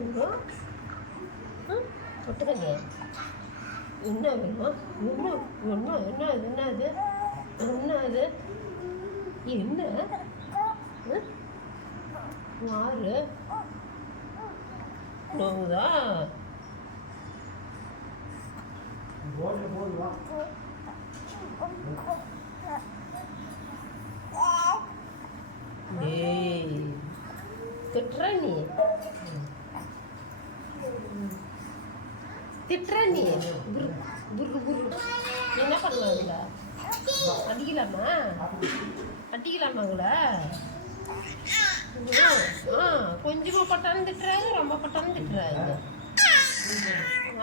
வேணுமா ஒத்துக்கலையே என்ன வேணுமா ஒன்று ஒன்று என்னது என்னது அது? என்ன ஆறு. நோவுதா ஏய் கட்டுற நீ? திட்டுற நீ குரு குரு என்ன பண்ணுவாங்க அடிக்கலாமா? அடிக்கலாமாங்களா ஆ கொஞ்சமாக பட்டாலும் திட்டுறாங்க ரொம்ப பட்டாலும் திட்டுறாங்க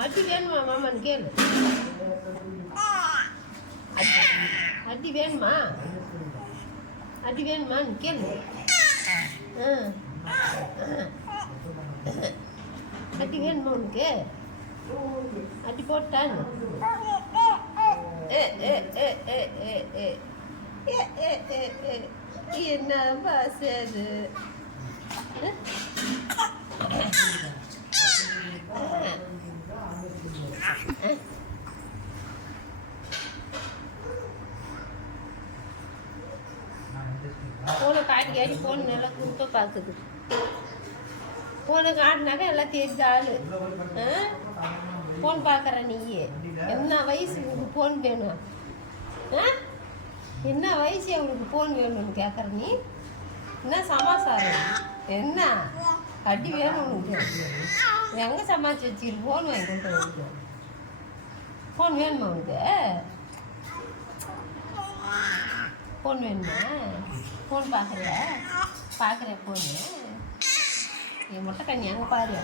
அடி வேணுமா மாமான்னு கேளு. அடி வேணுமா? அடி வேணுமான்னு கேளு. ஆ. அடி வேணுமா உனக்கு அடி போட்டான் என்ன பாசு அது போன காட்டி அடி போன நல்லா குறுக்க பார்க்குது ஃபோனை காட்டினாக்கா எல்லாம் தெரிஞ்ச ஆள். ஃபோன் பார்க்குற நீ என்ன வயசு உங்களுக்கு ஃபோன் வேணும்? ஆ? என்ன வயசு உங்களுக்கு ஃபோன் வேணும்னு கேட்குற நீ? என்ன சமாசாரம்? என்ன? அடி வேணும் உனக்கு. எங்கே சமாளிச்சு வச்சுக்கிட்டு ஃபோன் வாங்கி கொண்டு ஃபோன் வேணுமா உனக்கு? ஃபோன் வேணுமா? ஃபோன் பார்க்குறியா? பார்க்குறேன் ஃபோனு என் மொட்டை கண்ணி அங்கே பாரு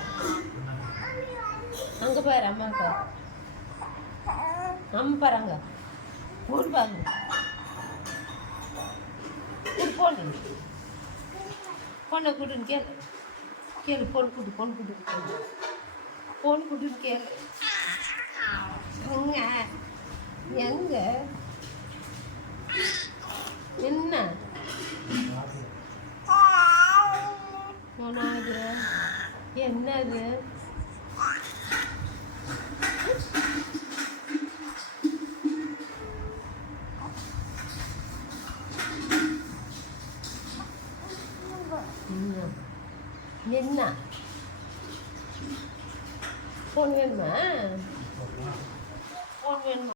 அங்கே பாரு அம்மா பாரு அம்மா பாரு அங்கே ஊர் பாருங்க கூட்டு போடு பொண்ணை கூட்டுன்னு கேளு கேளு பொண்ணு கூட்டு பொண்ணு கூட்டு பொண்ணு கூட்டுன்னு கேளு எங்க எங்க என்ன என்னது? என்ன? ஃபோன் வேணுமா? ஃபோன் வேணுமா?